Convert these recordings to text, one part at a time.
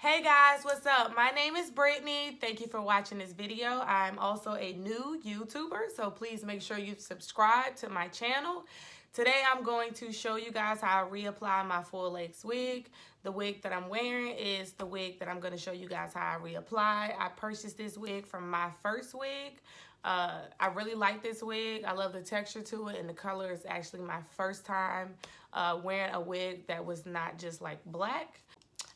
Hey guys, what's up? My name is Brittany. Thank you for watching this video. I'm also a new YouTuber, so please make sure you subscribe to my channel. Today I'm going to show you guys how I reapply my full lace wig. The wig that I'm wearing is the wig that I'm going to show you guys how I reapply. I purchased this wig from myfirstwig. I really like this wig. I love the texture to it, and the color is actually my first time wearing a wig that was not just like black.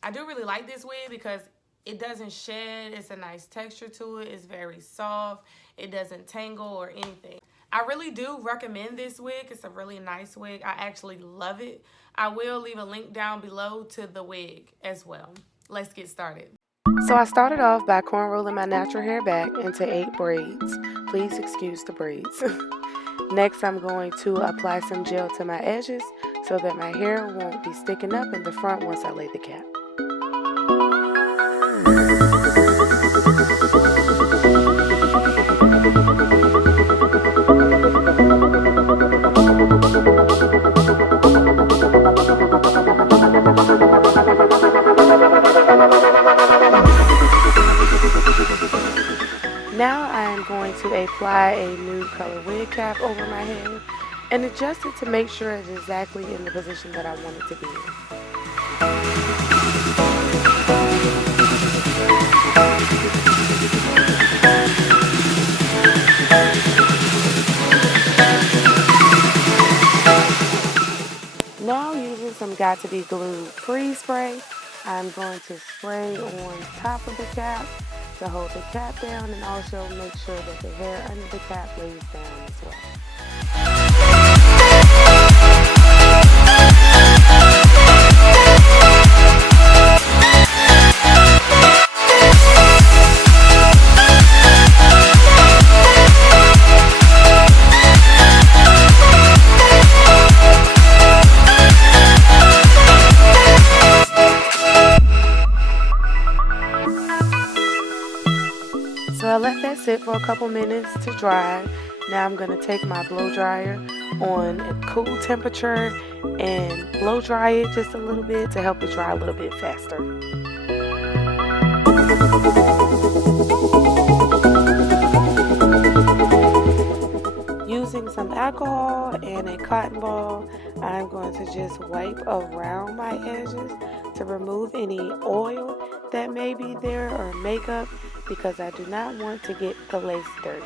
I do really like this wig because it doesn't shed. It's a nice texture to it. It's very soft. It doesn't tangle or anything. I really do recommend this wig. It's a really nice wig. I actually love it. I will leave a link down below to the wig as well. Let's get started. So I started off by corn rolling my natural hair back into 8 braids. Please excuse the braids. Next, I'm going to apply some gel to my edges so that my hair won't be sticking up in the front once I lay the cap. Now I am going to apply a nude color wig cap over my head and adjust it to make sure it's exactly in the position that I want it to be in. Now using some Got To Be Glued freeze spray, I'm going to spray on top of the cap to hold the cap down and also make sure that the hair under the cap lays down as well. So I let that sit for a couple minutes to dry. Now I'm going to take my blow dryer on a cool temperature and blow dry it just a little bit to help it dry a little bit faster. Using some alcohol and a cotton ball, I'm going to just wipe around my edges to remove any oil that may be there or makeup, because I do not want to get the lace dirty.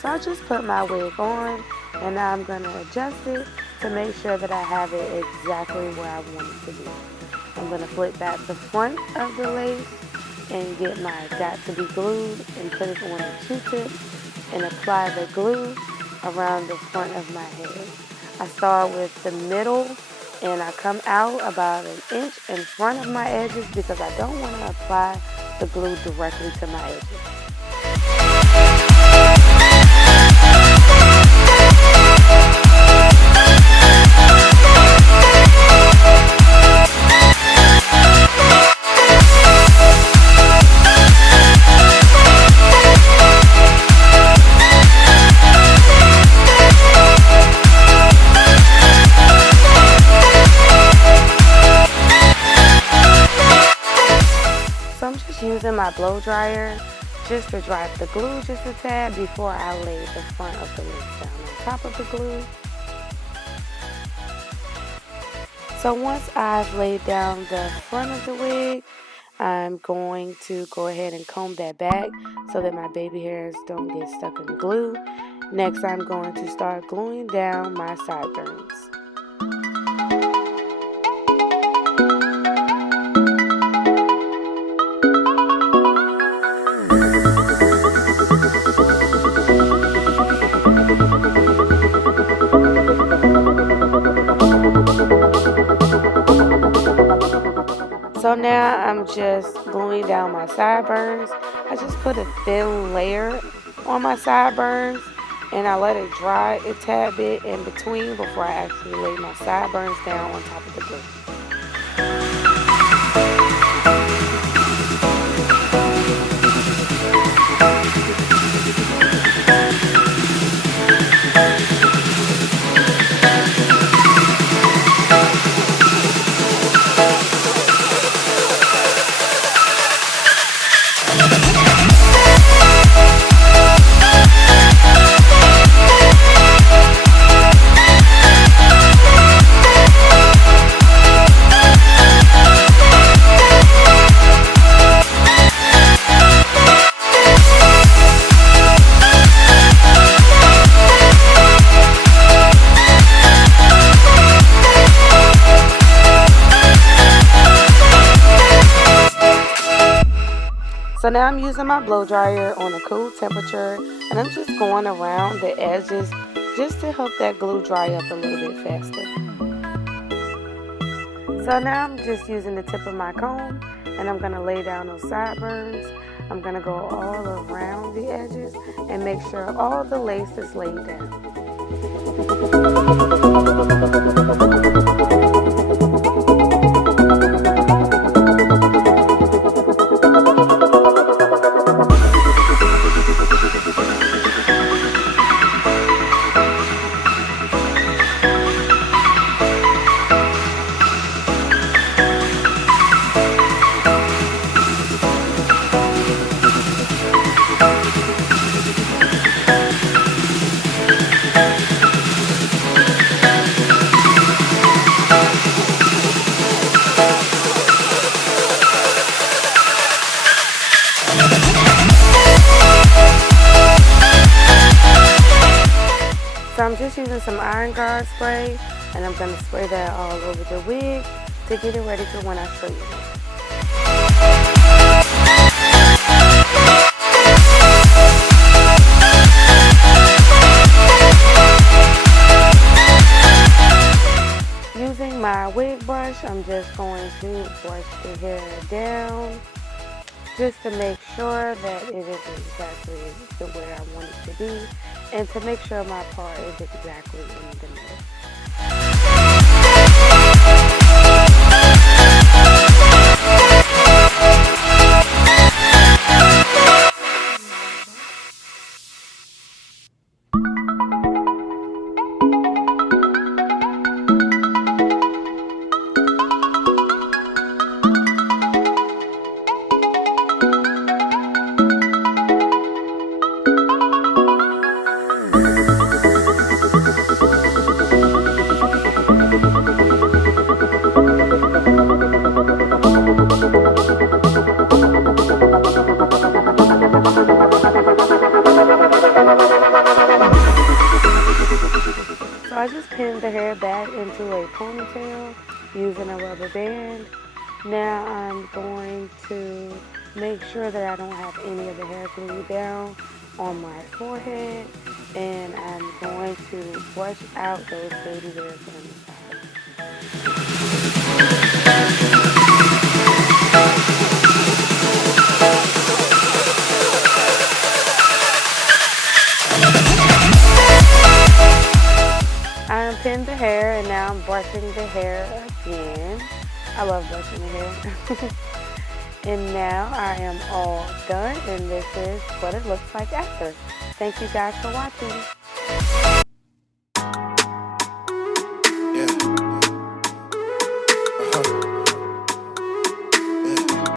So I just put my wig on and now I'm going to adjust it to make sure that I have it exactly where I want it to be. I'm going to flip back the front of the lace and get my Got To Be Glued and put it on a Q-tip and apply the glue around the front of my head. I start with the middle and I come out about an inch in front of my edges because I don't want to apply the glue directly to my edges. Using my blow dryer just to dry the glue just a tad before I lay the front of the lace down on top of the glue. So once I've laid down the front of the wig, I'm going to go ahead and comb that back so that my baby hairs don't get stuck in the glue. Next, I'm going to start gluing down my sideburns. So now I'm just gluing down my sideburns. I just put a thin layer on my sideburns and I let it dry a tad bit in between before I actually lay my sideburns down on top of the glue. So now I'm using my blow dryer on a cool temperature, and I'm just going around the edges just to help that glue dry up a little bit faster. So now I'm just using the tip of my comb, and I'm going to lay down those sideburns. I'm going to go all around the edges and make sure all the lace is laid down. So I'm just using some iron guard spray, and I'm going to spray that all over the wig to get it ready for when I show you it. Using my wig brush, I'm just going to brush the hair down just to make sure that it is exactly the way I want it to be, and to make sure my part is exactly in the middle. So I just pinned the hair back into a ponytail using a rubber band. Now I'm going to make sure that I don't have any of the hair glued down on my forehead, and I'm going to brush out those baby hairs on the side. I unpinned the hair, and now I'm brushing the hair again. I love brushing the hair. And now I am all done, and this is what it looks like after. Thank you guys for watching.